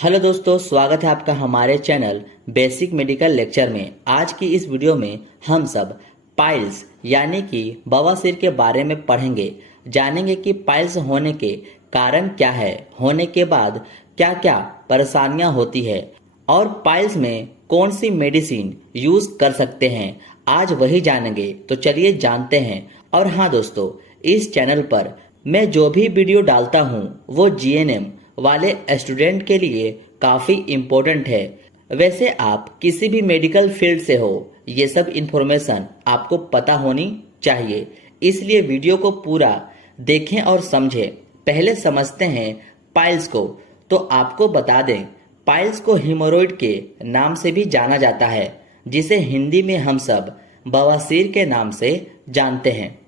Hello दोस्तों, स्वागत है आपका हमारे चैनल बेसिक मेडिकल लेक्चर में। आज की इस वीडियो में हम सब पाइल्स यानी कि बवासीर के बारे में पढ़ेंगे, जानेंगे कि पाइल्स होने के कारण क्या है, होने के बाद क्या क्या परेशानियां होती है और पाइल्स में कौन सी मेडिसिन यूज कर सकते हैं। आज वही जानेंगे, तो चलिए जानते हैं। और हाँ दोस्तों, इस चैनल पर मैं जो भी वीडियो डालता हूँ वो जीएनएम वाले स्टूडेंट के लिए काफ़ी इम्पोर्टेंट है। वैसे आप किसी भी मेडिकल फील्ड से हो, ये सब इन्फॉर्मेशन आपको पता होनी चाहिए, इसलिए वीडियो को पूरा देखें और समझें। पहले समझते हैं पाइल्स को। तो आपको बता दें, पाइल्स को हिमोरॉइड के नाम से भी जाना जाता है, जिसे हिंदी में हम सब बवासीर के नाम से जानते हैं।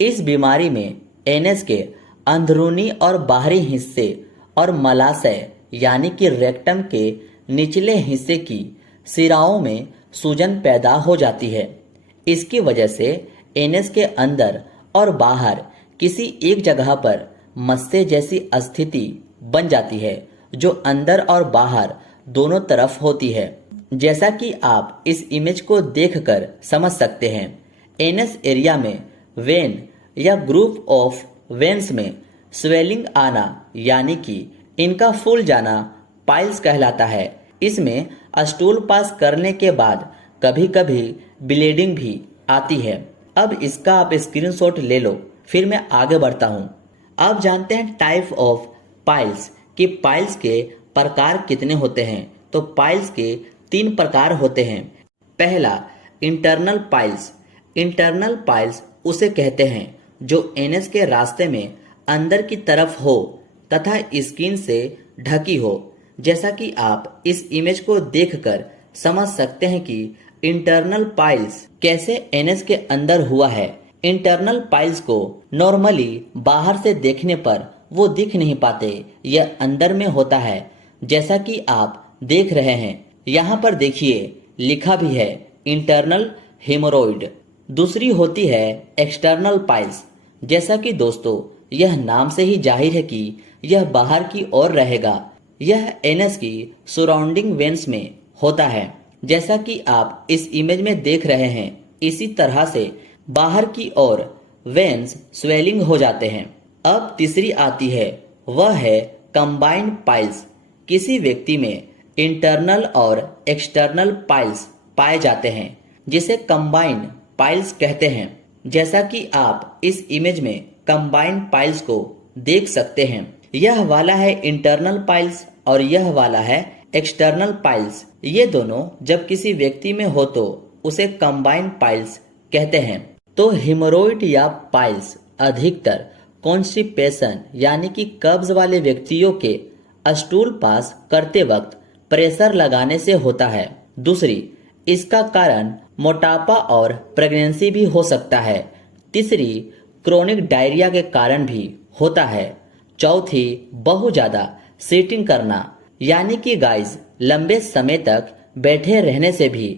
इस बीमारी में एनएस के अंदरूनी और बाहरी हिस्से और मलाशय यानी कि रेक्टम के निचले हिस्से की सिराओं में सूजन पैदा हो जाती है। इसकी वजह से एनएस के अंदर और बाहर किसी एक जगह पर मस्से जैसी स्थिति बन जाती है, जो अंदर और बाहर दोनों तरफ होती है, जैसा कि आप इस इमेज को देखकर समझ सकते हैं। एनएस एरिया में वेन या ग्रुप ऑफ वेन्स में स्वेलिंग आना यानी कि इनका फूल जाना पाइल्स कहलाता है। इसमें स्टूल पास करने के बाद कभी कभी ब्लीडिंग भी आती है। अब इसका आप स्क्रीनशॉट ले लो, फिर मैं आगे बढ़ता हूँ। अब जानते हैं टाइप ऑफ पाइल्स कि पाइल्स के प्रकार कितने होते हैं। तो पाइल्स के 3 प्रकार होते हैं। पहला, इंटरनल पाइल्स। इंटरनल पाइल्स उसे कहते हैं जो एनएस के रास्ते में अंदर की तरफ हो तथा स्किन से ढकी हो, जैसा कि आप इस इमेज को देखकर समझ सकते हैं कि इंटरनल पाइल्स कैसे एनएस के अंदर हुआ है। इंटरनल पाइल्स को नॉर्मली बाहर से देखने पर वो दिख नहीं पाते, यह अंदर में होता है, जैसा कि आप देख रहे हैं। यहाँ पर देखिए, लिखा भी है इंटरनल हेमोरॉइड। दूसरी होती है एक्सटर्नल पाइल्स। जैसा कि दोस्तों यह नाम से ही जाहिर है कि यह बाहर की ओर रहेगा। यह एनएस की सराउंडिंग वेन्स में होता है, जैसा कि आप इस इमेज में देख रहे हैं। इसी तरह से बाहर की ओर वेन्स स्वेलिंग हो जाते हैं। अब तीसरी आती है, वह है कंबाइंड पाइल्स। किसी व्यक्ति में इंटरनल और एक्सटर्नल पाइल्स पाए जाते हैं, जिसे कंबाइंड पाइल्स कहते हैं। जैसा कि आप इस इमेज में कंबाइंड पाइल्स को देख सकते हैं। यह वाला है इंटरनल पाइल्स और यह वाला है एक्सटर्नल पाइल्स। ये दोनों जब किसी व्यक्ति में हो तो उसे कंबाइंड पाइल्स कहते हैं। तो हेमोरॉइड या पाइल्स अधिकतर कॉन्स्टिपेशन यानी कि कब्ज वाले व्यक्तियों के स्टूल पास करते वक्त प्रेशर लगाने से होता है। दूसरी, इसका कारण मोटापा और प्रेगनेंसी भी हो सकता है। तीसरी, क्रोनिक डायरिया के कारण भी होता है। चौथी, बहुत ज़्यादा सीटिंग करना यानी कि गाइस लंबे समय तक बैठे रहने से भी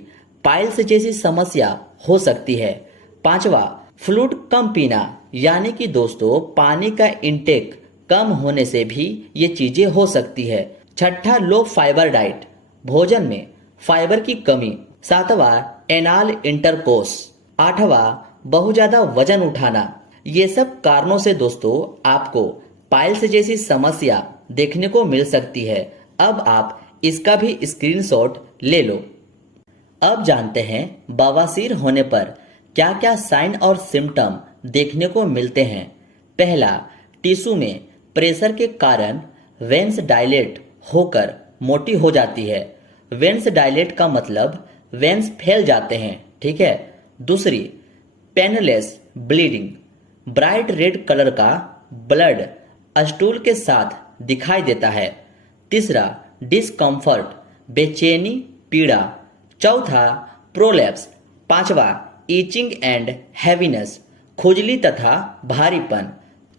पाइल्स जैसी समस्या हो सकती है। पांचवा, फ्लूइड कम पीना यानी कि दोस्तों पानी का इंटेक कम होने से भी ये चीजें हो सकती है। छठा, लो फाइबर डाइट, भोजन में फाइबर की कमी। सातवां, एनाल इंटरकोर्स। आठवां, बहुत ज्यादा वजन उठाना। ये सब कारणों से दोस्तों आपको पाइल्स जैसी समस्या देखने को मिल सकती है। अब आप इसका भी स्क्रीनशॉट ले लो। अब जानते हैं बवासीर होने पर क्या क्या साइन और सिम्टम देखने को मिलते हैं। पहला, टिश्यू में प्रेशर के कारण वेन्स डायलेट होकर मोटी हो जाती है। वेन्स डायलेट का मतलब वेन्स फैल जाते हैं, ठीक है। दूसरी, painless bleeding. Bright red colour का ब्लड स्टूल के साथ दिखाई देता है। तीसरा, डिस्कम्फर्ट, बेचैनी, पीड़ा। चौथा, प्रोलैप्स। पांचवा, ईचिंग एंड हैवीनेस, खुजली तथा भारीपन।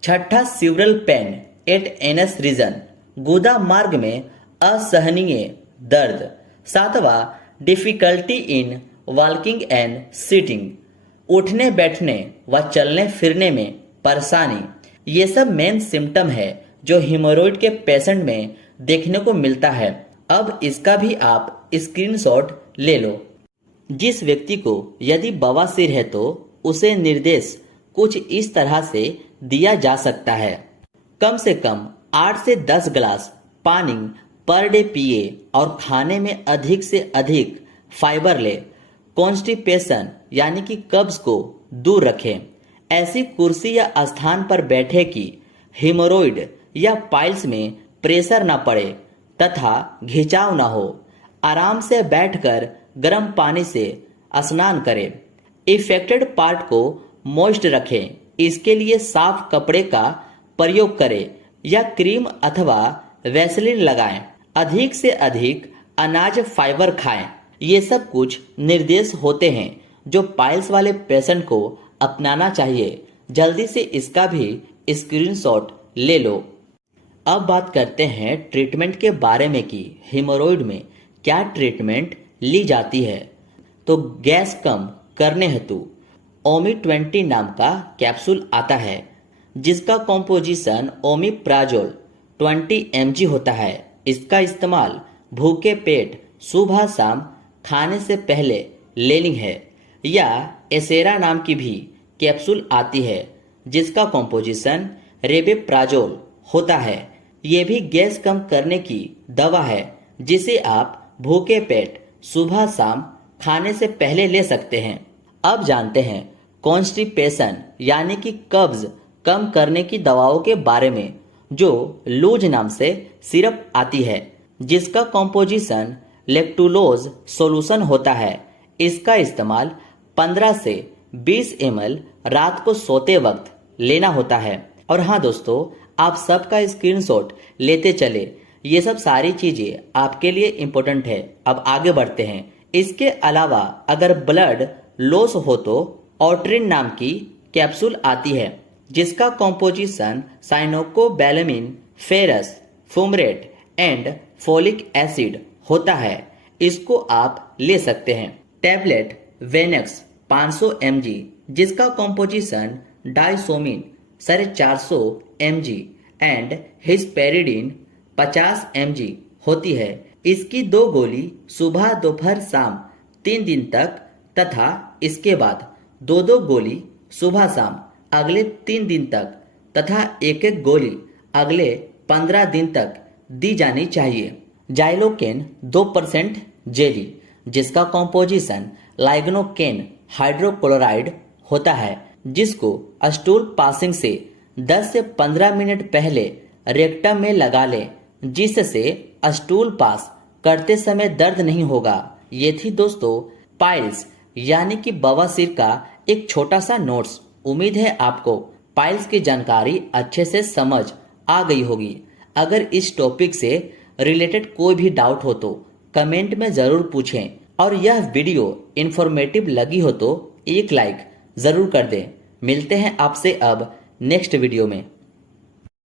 छठा, severe pain at anus region, गुदा मार्ग में असहनीय दर्द। सातवां, difficulty in walking and sitting, उठने बैठने व चलने फिरने में परेशानी। ये सब मेन सिम्टम है जो हेमोरॉइड के पेशेंट में देखने को मिलता है। अब इसका भी आप स्क्रीनशॉट ले लो। जिस व्यक्ति को यदि बवासीर है तो उसे निर्देश कुछ इस तरह से दिया जा सकता है। कम से कम 8 से 10 गिलास पानी पर डे पिए और खाने में अधिक से अधिक फाइबर ले। कॉन्स्टिपेशन यानी कि कब्ज को दूर रखें। ऐसी कुर्सी या स्थान पर बैठे कि हेमोरॉइड या पाइल्स में प्रेशर न पड़े तथा खिंचाव न हो। आराम से बैठकर गर्म पानी से स्नान करें। इफेक्टेड पार्ट को मॉइस्ट रखें। इसके लिए साफ कपड़े का प्रयोग करें या क्रीम अथवा वैसलीन लगाएं। अधिक से अधिक अनाज फाइबर खाएं। ये सब कुछ निर्देश होते हैं जो पाइल्स वाले पेशेंट को अपनाना चाहिए। जल्दी से इसका भी स्क्रीनशॉट ले लो। अब बात करते हैं ट्रीटमेंट के बारे में कि हेमोरॉइड में क्या ट्रीटमेंट ली जाती है। तो गैस कम करने हेतु ओमी-20 नाम का कैप्सूल आता है जिसका कॉम्पोजिशन ओमिप्राजोल 20 mg होता है। इसका इस्तेमाल भूखे पेट सुबह शाम खाने से पहले लेनी है। या एसेरा नाम की भी कैप्सूल आती है जिसका कॉम्पोजिशन रेबेप्राजोल होता है। ये भी गैस कम करने की दवा है जिसे आप भूखे पेट सुबह शाम खाने से पहले ले सकते हैं। अब जानते हैं कॉन्स्टिपेशन यानी कि कब्ज कम करने की दवाओं के बारे में, जो लूज नाम से सिरप आती है जिसका कॉम्पोजिशन लेक्टुलोज सॉल्यूशन होता है। इसका इस्तेमाल 15 से 20 ml रात को सोते वक्त लेना होता है। और हाँ दोस्तों, आप सबका स्क्रीनशॉट लेते चले। ये सब सारी चीजें आपके लिए इम्पोर्टेंट है। अब आगे बढ़ते हैं। इसके अलावा अगर ब्लड लॉस हो तो ऑट्रिन नाम की कैप्सूल आती है जिसका composition cyanocobalamin, ferrous, fumarate and folic acid होता है। इसको आप ले सकते हैं। टैबलेट वेनेक्स 500 mg जिसका composition diosmin 450 mg and hesperidin 50 mg होती है। इसकी 2 गोली सुबह दोपहर शाम 3 दिन तक तथा इसके बाद 2-2 गोली सुबह शाम अगले 3 दिन तक तथा 1-1 गोली अगले 15 दिन तक दी जानी चाहिए। जाइलोकेन 2% जेली जिसका कॉम्पोजिशन लाइग्नोकेन हाइड्रोक्लोराइड होता है जिसको स्टूल पासिंग से 10 से 15 मिनट पहले रेक्टम में लगा लें जिससे स्टूल पास करते समय दर्द नहीं होगा। ये थी दोस्तों पाइल्स यानी कि बवासीर का एक छोटा सा नोट्स। उम्मीद है आपको पाइल्स की जानकारी अच्छे से समझ आ गई होगी। अगर इस टॉपिक से रिलेटेड कोई भी डाउट हो तो कमेंट में जरूर पूछें और यह वीडियो इंफॉर्मेटिव लगी हो तो एक लाइक जरूर कर दें। मिलते हैं आपसे अब नेक्स्ट वीडियो में।